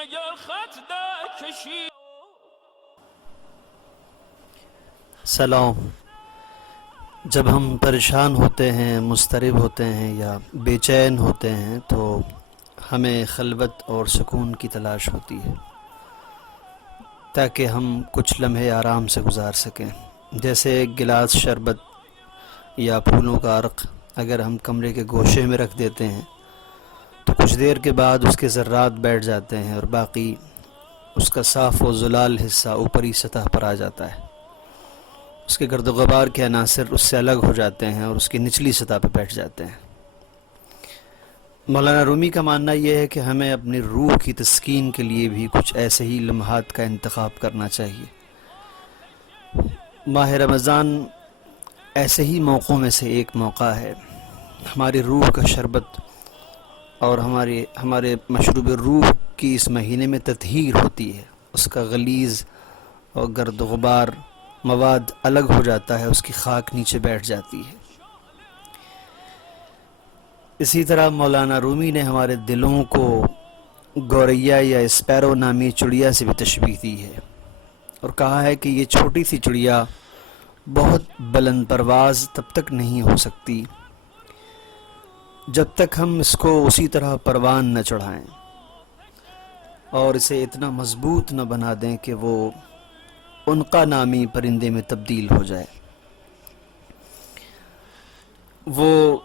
اگر خط در کشی. سلام. جب ہم پریشان ہوتے ہیں، مضطرب ہوتے ہیں یا بے چین ہوتے ہیں تو ہمیں خلوت اور سکون کی تلاش ہوتی ہے تاکہ ہم کچھ لمحے آرام سے گزار سکیں. جیسے ایک گلاس شربت یا پھولوں کا عرق اگر ہم کمرے کے گوشے میں رکھ دیتے ہیں تو کچھ دیر کے بعد اس کے ذرات بیٹھ جاتے ہیں اور باقی اس کا صاف و زلال حصہ اوپری سطح پر آ جاتا ہے. اس کے گرد و غبار کے عناصر اس سے الگ ہو جاتے ہیں اور اس کی نچلی سطح پہ بیٹھ جاتے ہیں. مولانا رومی کا ماننا یہ ہے کہ ہمیں اپنی روح کی تسکین کے لیے بھی کچھ ایسے ہی لمحات کا انتخاب کرنا چاہیے. ماہ رمضان ایسے ہی موقعوں میں سے ایک موقع ہے. ہماری روح کا شربت اور ہمارے مشروب روح کی اس مہینے میں تطہیر ہوتی ہے. اس کا غلیظ اور گرد و غبار مواد الگ ہو جاتا ہے، اس کی خاک نیچے بیٹھ جاتی ہے. اسی طرح مولانا رومی نے ہمارے دلوں کو گوریا یا اسپیرو نامی چڑیا سے بھی تشبیہ دی ہے اور کہا ہے کہ یہ چھوٹی سی چڑیا بہت بلند پرواز تب تک نہیں ہو سکتی جب تک ہم اس کو اسی طرح پروان نہ چڑھائیں اور اسے اتنا مضبوط نہ بنا دیں کہ وہ عنقا نامی پرندے میں تبدیل ہو جائے. وہ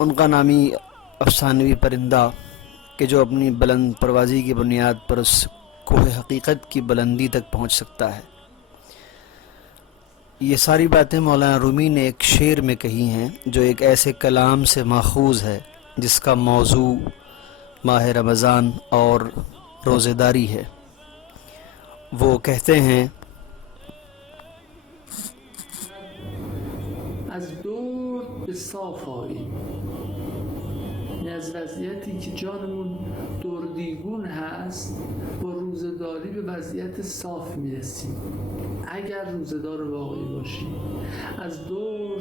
عنقا نامی افسانوی پرندہ کہ جو اپنی بلند پروازی کی بنیاد پر اس کوہ حقیقت کی بلندی تک پہنچ سکتا ہے. یہ ساری باتیں مولانا رومی نے ایک شعر میں کہی ہیں جو ایک ایسے کلام سے ماخوذ ہے جس کا موضوع ماہ رمضان اور روزہ داری ہے. وہ کہتے ہیں از دور به صاف آییم، یعنی از وضعیتی که جانمون دردیگون هست با روزه‌داری به وضعیت صاف میرسیم اگر روزه‌دار واقعی باشیم. از دور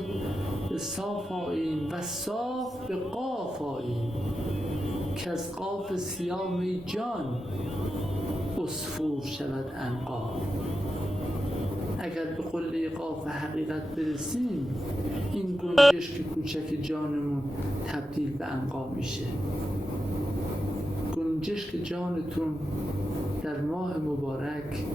به صاف آییم و صاف به قاف آییم که از قاف صیام جان عصفور شود عنقا. اگر به قله قاف حقیقت برسیم این گنجشک کوچک جانمون تبدیل به عنقا میشه. گنجشک جانتون در ماه مبارک